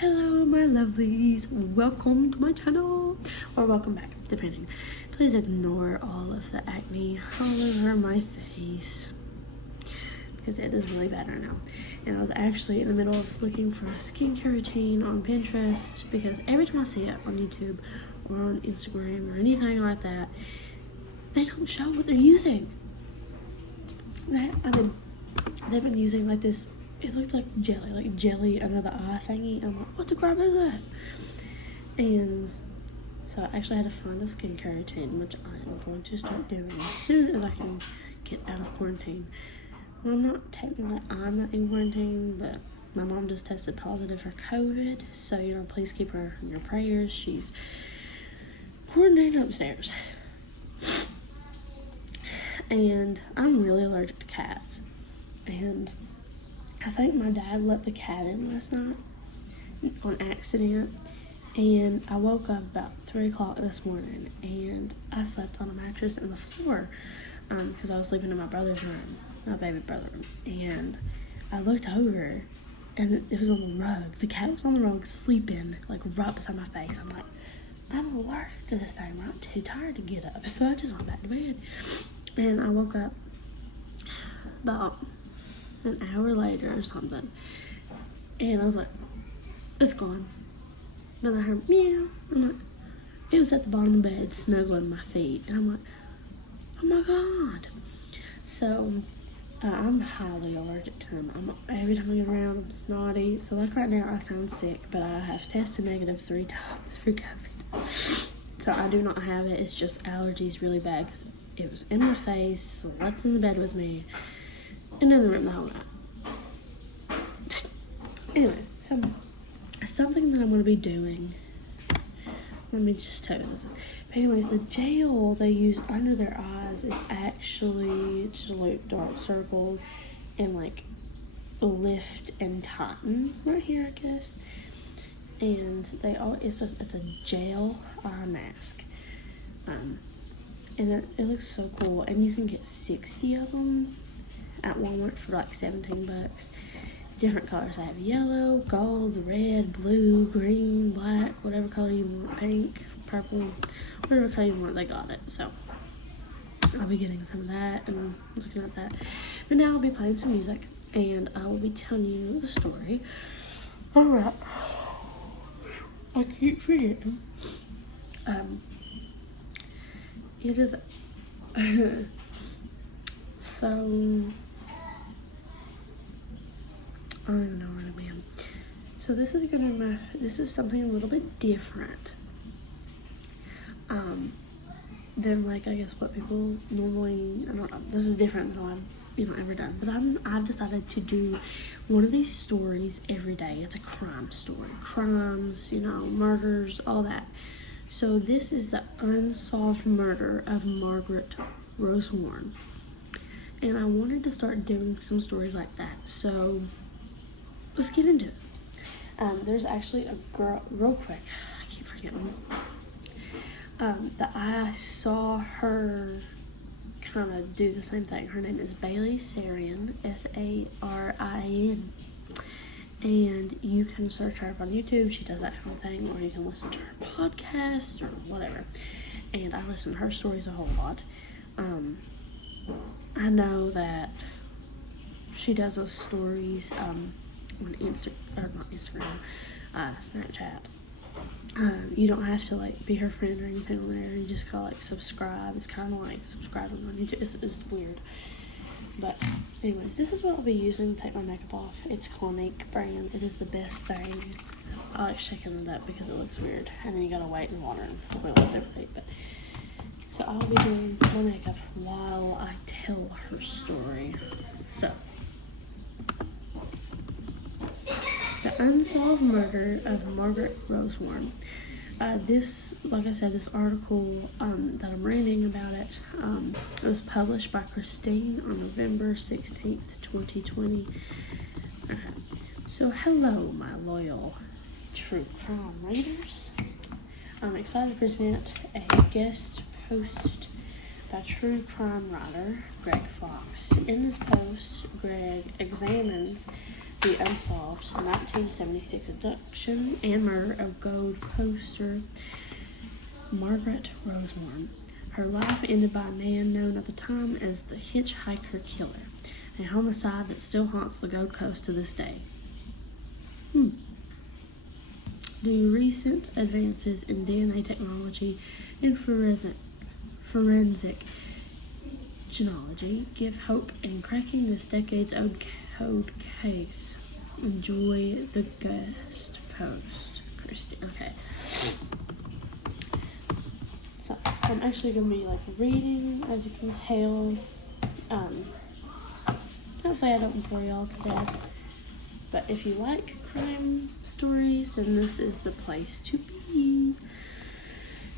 Hello my lovelies, welcome to my channel, or welcome back, depending. Please ignore all of the acne all over my face because it is really bad right now. And I was actually in the middle of looking for a skincare routine on Pinterest because every time I see it on YouTube or on Instagram or anything like that, they don't show what they're using. They've been using like this, it looked like jelly under the eye thingy. I'm like, what the crap is that? And so I actually had to find a skincare routine, which I am going to start doing as soon as I can get out of quarantine. Well, I'm not in quarantine, but my mom just tested positive for COVID. So, please keep her in your prayers. She's quarantined upstairs. And I'm really allergic to cats. And I think my dad let the cat in last night on accident. And I woke up about 3 o'clock this morning and I slept on a mattress on the floor because I was sleeping in my brother's room, my baby brother. And I looked over and it was on the rug. The cat was on the rug sleeping like right beside my face. I'm like, I'm allergic to this thing. I'm too tired to get up. So I just went back to bed. And I woke up about an hour later or something. And I was like, it's gone. Then I heard meow. I'm like, it was at the bottom of the bed snuggling my feet. And I'm like, oh my God. So I'm highly allergic to them. Every time I get around, I'm snotty. So like right now, I sound sick, but I have tested negative 3 times for COVID. So I do not have it. It's just allergies really bad because it was in my face, slept in the bed with me, and in the room the whole night. Anyways, so something that I'm going to be doing, let me just tell you this is. But anyways, the gel they use under their eyes is actually to like dark circles and like lift and tighten right here, I guess. And it's a gel eye mask. And it looks so cool. And you can get 60 of them at Walmart for like $17. Different colors. I have yellow, gold, red, blue, green, black, whatever color you want, pink, purple, whatever color you want, they got it. So I'll be getting some of that and looking at that. But now I'll be playing some music and I will be telling you the story. Alright. I keep forgetting. It is so I don't even know where to be. So this is something a little bit different than like I guess what people normally, I don't know, this is different than what I've ever done, but I've decided to do one of these stories every day. It's a crime story, crimes, murders, all that. So this is the unsolved murder of Margaret Rose Warren. And I wanted to start doing some stories like that. So let's get into it. There's actually a girl, real quick, I keep forgetting. That I saw her kind of do the same thing. Her name is Bailey Sarian, Sarin. And you can search her up on YouTube. She does that kind of thing. Or you can listen to her podcast or whatever. And I listen to her stories a whole lot. I know that she does those stories on Snapchat. You don't have to like be her friend or anything on there. You just gotta like subscribe. It's kind of like subscribing on YouTube. It's weird. But anyways, this is what I'll be using to take my makeup off. It's Clinique brand. It is the best thing. I like shaking it up because it looks weird. And then you gotta wait in water and oil it separately. But so I'll be doing my makeup while I tell her story. So the unsolved murder of Margaret Rose Warren. This, like I said, this article that I'm reading about it was published by Christine on November 16th, 2020. Okay. So hello, my loyal true crime readers. I'm excited to present a guest post by true crime writer Greg Fox. In this post, Greg examines the unsolved 1976 abduction and murder of Gold Coaster Margaret Rosewarne. Her life ended by a man known at the time as the Hitchhiker Killer, a homicide that still haunts the Gold Coast to this day. Do recent advances in DNA technology and forensic genealogy give hope in cracking this decades-old cold case? Enjoy the guest post, Christy. Okay. So I'm actually gonna be reading, as you can tell. Hopefully I don't bore y'all to death. But if you like crime stories, then this is the place to be.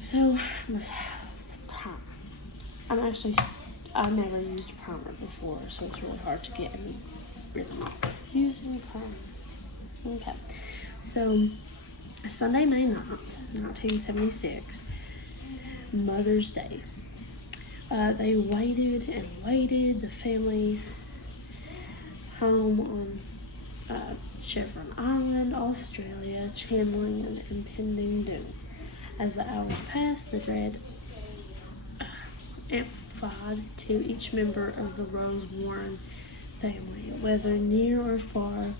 So, I never used a primer before, so it's really hard to get in rhythm using a primer. Okay, so Sunday, May 9th, 1976, Mother's Day. They waited and waited, the family home on Chevron Island, Australia, channeling an impending doom. As the hours passed, the dread amplified to each member of the Rosewarne family, whether near or far.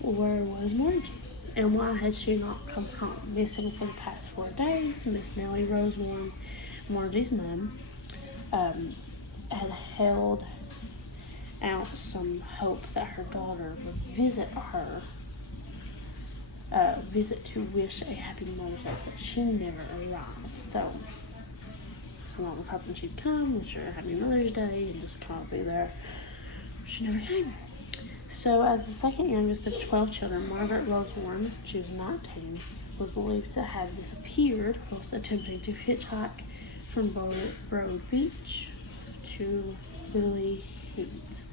Where was Margie? And why had she not come home? Missing for the past 4 days, Miss Nellie Rosewarne, Margie's mom, had held out some hope that her daughter would visit to wish a happy Mother's Day, but she never arrived. So her mom was hoping she'd come, wish her a happy Mother's Day, and just kind of be there. She never came. So as the second youngest of 12 children, Margaret Rosewarne, she was 19, was believed to have disappeared whilst attempting to hitchhike from Broad Beach to Lily Heath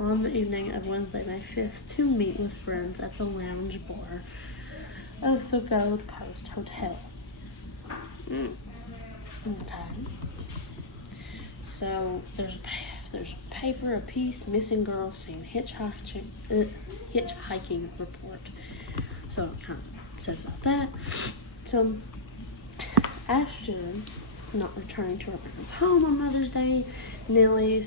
on the evening of Wednesday, May 5th, to meet with friends at the lounge bar of the Gold Coast Hotel. Okay. So there's paper, a piece, missing girl seen, hitchhiking report. So it kind of says about that. So after not returning to her parents' home on Mother's Day, Nellie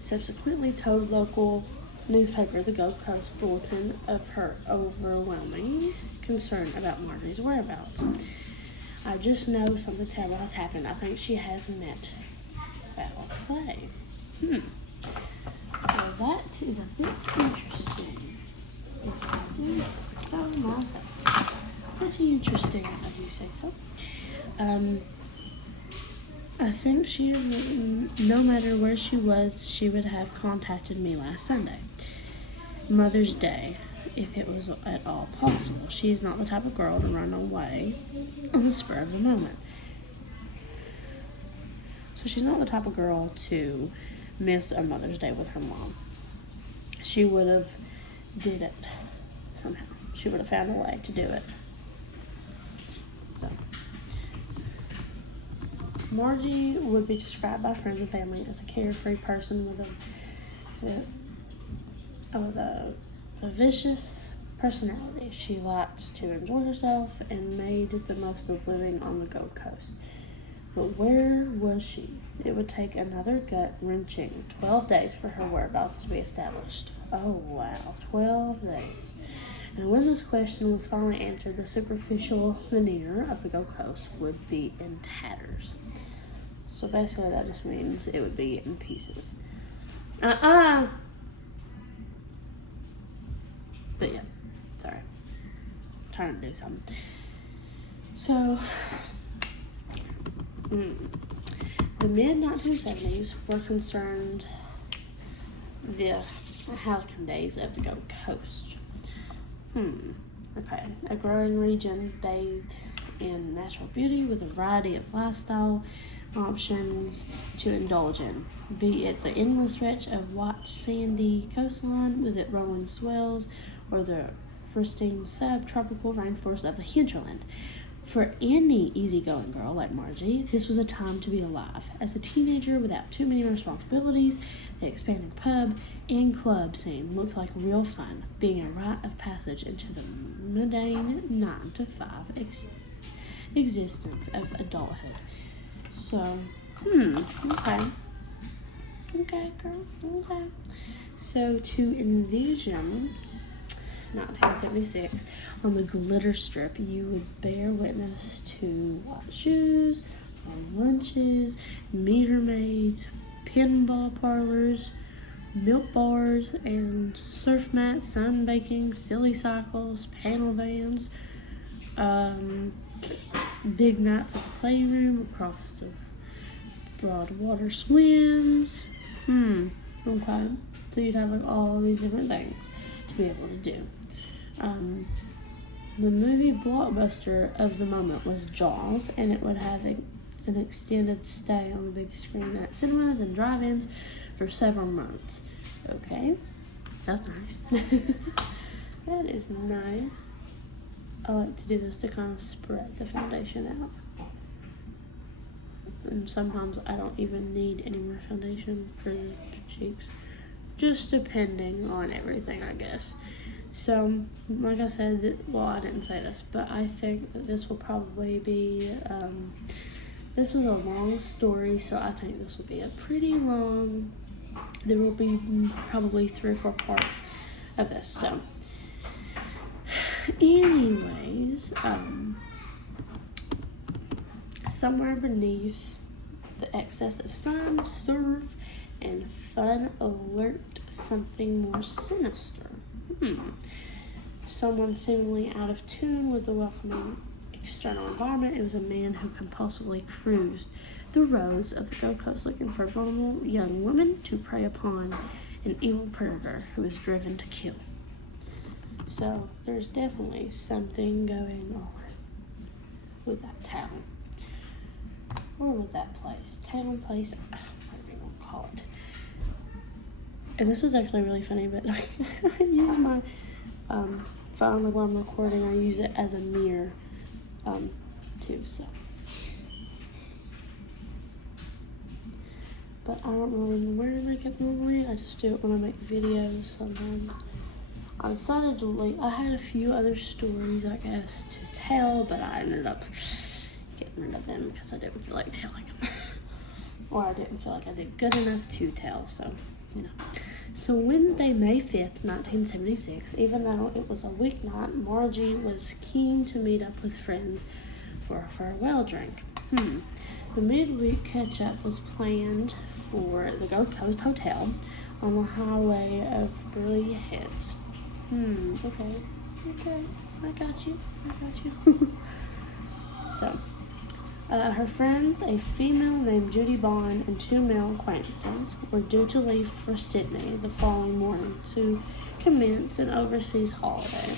subsequently told local newspaper, the Gold Coast Bulletin, of her overwhelming concern about Margie's whereabouts. I just know something terrible has happened. I think she has met foul play. Well, that is a bit interesting. If I do say so myself. Pretty interesting, if you say so. I think she had written, no matter where she was, she would have contacted me last Sunday, Mother's Day, if it was at all possible. She's not the type of girl to run away on the spur of the moment. So she's not the type of girl to miss a Mother's Day with her mom. She would have did it somehow. She would have found a way to do it. So Margie would be described by friends and family as a carefree person with a vicious personality. She liked to enjoy herself and made the most of living on the Gold Coast. But where was she? It would take another gut-wrenching 12 days for her whereabouts to be established. Oh wow, 12 days. And when this question was finally answered, the superficial veneer of the Gold Coast would be in tatters. So basically that just means it would be in pieces. But yeah, sorry. I'm trying to do something. So, the mid-1970s were concerned the Halcyon days of the Gold Coast. Okay. A growing region bathed in natural beauty with a variety of lifestyle options to indulge in, be it the endless stretch of white sandy coastline with its rolling swells or the pristine subtropical rainforest of the hinterland. For any easygoing girl like Margie, this was a time to be alive. As a teenager without too many responsibilities, the expanding pub and club scene looked like real fun, being a rite of passage into the mundane 9-to-5 existence of adulthood. So, okay. Okay, girl, okay. So, to envision 1976 on the glitter strip, you would bear witness to white shoes, lunches, meter maids, pinball parlors, milk bars, and surf mats, sun baking, silly cycles, panel vans, big nights at the playroom across the broad water swims. Okay. So you'd have like all these different things to be able to do. The movie blockbuster of the moment was Jaws, and it would have an extended stay on the big screen at cinemas and drive-ins for several months. Okay, that's nice. That is nice. I like to do this to kind of spread the foundation out. And sometimes I don't even need any more foundation for the cheeks, just depending on everything, I guess. So, like I said, well, I didn't say this, but I think that this will probably be, this was a long story, so I think this will be a pretty long, there will be probably 3 or 4 parts of this, so. Anyways, somewhere beneath the excess of sun, surf, and fun alert something more sinister. Someone seemingly out of tune with the welcoming external environment. It was a man who compulsively cruised the roads of the Gold Coast looking for a vulnerable young woman to prey upon, an evil predator who is driven to kill. So there's definitely something going on with that town. Or with that place. Town, place, what are we going to call it? And this is actually really funny, but I use my phone, like when I'm recording, I use it as a mirror too, so. But I don't really wear makeup normally, I just do it when I make videos sometimes. I decided to I had a few other stories, I guess, to tell, but I ended up getting rid of them because I didn't feel like telling them. Or I didn't feel like I did good enough to tell, so, you know. So Wednesday, May 5th, 1976, even though it was a weeknight, Margie was keen to meet up with friends for a farewell drink. The midweek catch-up was planned for the Gold Coast Hotel on the highway of Burleigh Heads. Okay, I got you. So, her friends, a female named Judy Bond, and 2 male acquaintances, were due to leave for Sydney the following morning to commence an overseas holiday.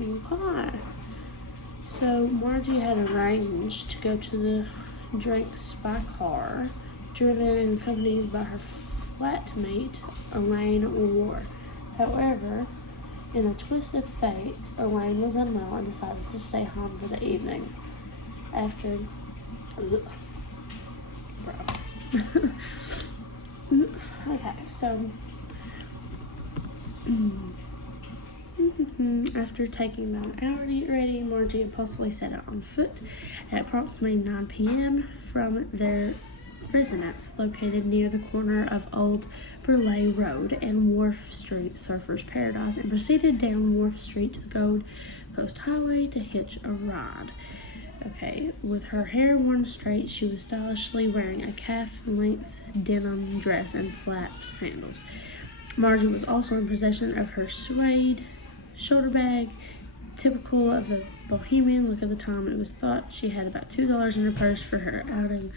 Okay. So, Margie had arranged to go to the drinks by car, driven and accompanied by her flatmate, Elaine Ward. However, in a twist of fate, Elaine was unwell and decided to stay home for the evening. After okay, so after taking about an hour to get ready, Margie impulsively set out on foot at approximately 9 p.m. from their residence located near the corner of Old Burleigh Road and Wharf Street, Surfers Paradise, and proceeded down Wharf Street to the Gold Coast Highway to hitch a ride. Okay, with her hair worn straight, she was stylishly wearing a calf-length denim dress and slap sandals. Margie was also in possession of her suede shoulder bag, typical of the bohemian look of the time. It was thought she had about $2 in her purse for her outing.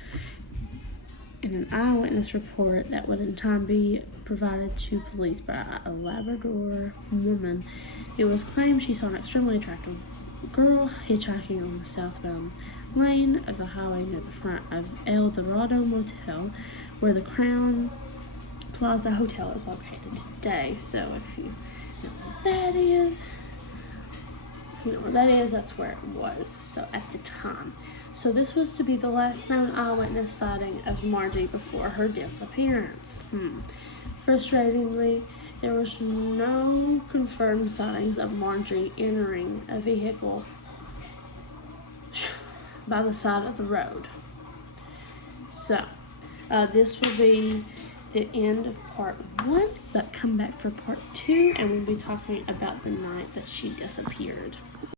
In an eyewitness report that would in time be provided to police by a Labrador woman, it was claimed she saw an extremely attractive girl hitchhiking on the southbound lane of the highway near the front of El Dorado Motel, where the Crown Plaza Hotel is located today. So if you know what that is, you know where that is, that's where it was. So at the time. So this was to be the last known eyewitness sighting of Margie before her disappearance. Frustratingly, there was no confirmed sightings of Margie entering a vehicle by the side of the road. So, this will be the end of part 1, but come back for part 2, and we'll be talking about the night that she disappeared.